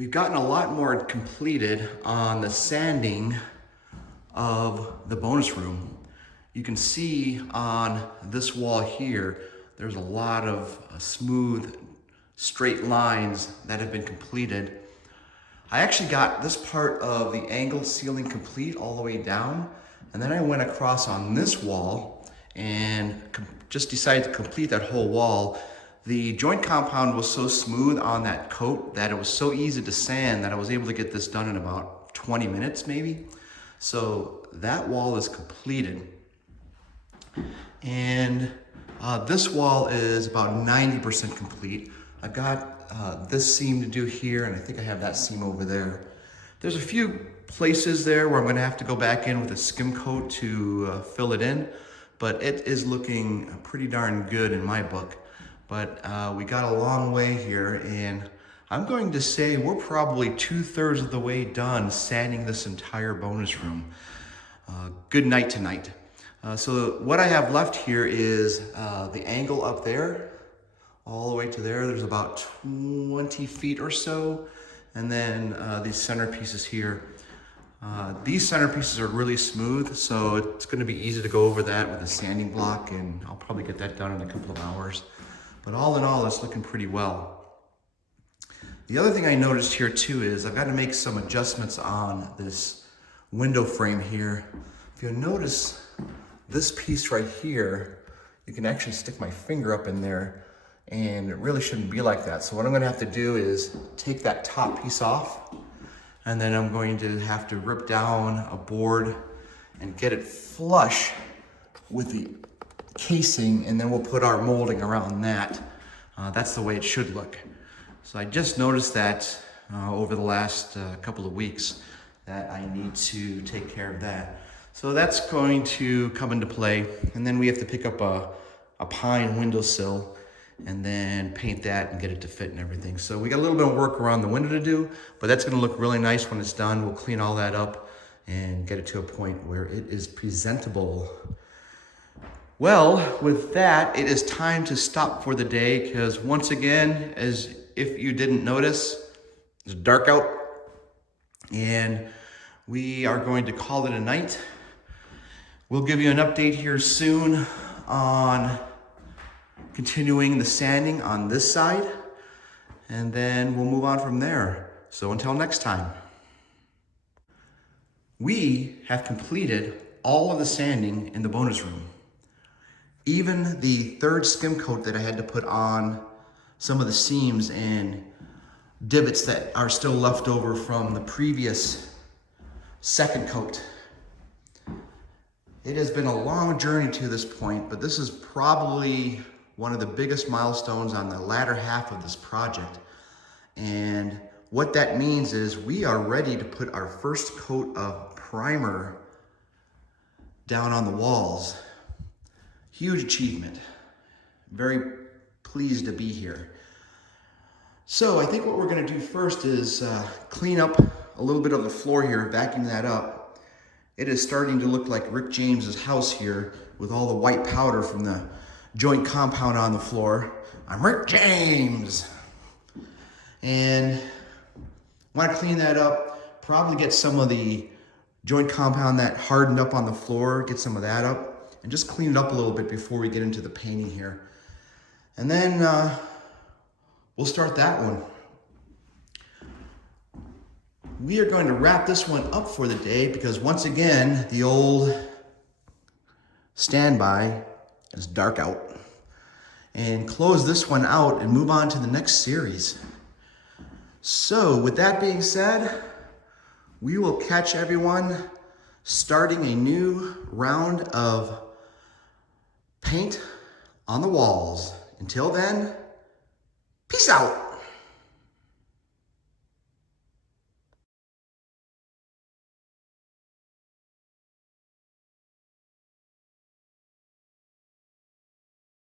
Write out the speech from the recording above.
We've gotten a lot more completed on the sanding of the bonus room. You can see on this wall here, there's a lot of smooth, straight lines that have been completed. I actually got this part of the angled ceiling complete all the way down, and then I went across on this wall and just decided to complete that whole wall. The joint compound was so smooth on that coat that it was so easy to sand that I was able to get this done in about 20 minutes maybe. So that wall is completed. And this wall is about 90% complete. I've got this seam to do here, and I think I have that seam over there. There's a few places there where I'm gonna have to go back in with a skim coat to fill it in, but it is looking pretty darn good in my book. But we got a long way here, and I'm going to say we're probably 2/3 of the way done sanding this entire bonus room. Good night tonight. So what I have left here is the angle up there, all the way to there. There's about 20 feet or so. And then these centerpieces here. These centerpieces are really smooth, so it's gonna be easy to go over that with a sanding block, and I'll probably get that done in a couple of hours. But all in all, it's looking pretty well. The other thing I noticed here too is I've got to make some adjustments on this window frame here. If you'll notice this piece right here, you can actually stick my finger up in there, and it really shouldn't be like that. So what I'm gonna have to do is take that top piece off, and then I'm going to have to rip down a board and get it flush with the casing, and then we'll put our molding around that. That's the way it should look. So I just noticed that over the last couple of weeks that I need to take care of that. So that's going to come into play, and then we have to pick up a pine windowsill and then paint that and get it to fit and everything. So we got a little bit of work around the window to do, but that's gonna look really nice when it's done. We'll clean all that up and get it to a point where it is presentable. Well, with that, it is time to stop for the day, because once again, as if you didn't notice, it's dark out, and we are going to call it a night. We'll give you an update here soon on continuing the sanding on this side, and then we'll move on from there. So until next time. We have completed all of the sanding in the bonus room. Even the third skim coat that I had to put on some of the seams and divots that are still left over from the previous second coat. It has been a long journey to this point, but this is probably one of the biggest milestones on the latter half of this project. And what that means is we are ready to put our first coat of primer down on the walls. Huge achievement. Very pleased to be here. So I think what we're gonna do first is clean up a little bit of the floor here, vacuum that up. It is starting to look like Rick James's house here with all the white powder from the joint compound on the floor. I'm Rick James. And want to clean that up, probably get some of the joint compound that hardened up on the floor, get some of that up, and just clean it up a little bit before we get into the painting here. And then we'll start that one. We are going to wrap this one up for the day, because once again, the old standby is dark out, and close this one out and move on to the next series. So with that being said, we will catch everyone starting a new round of paint on the walls. Until then, peace out.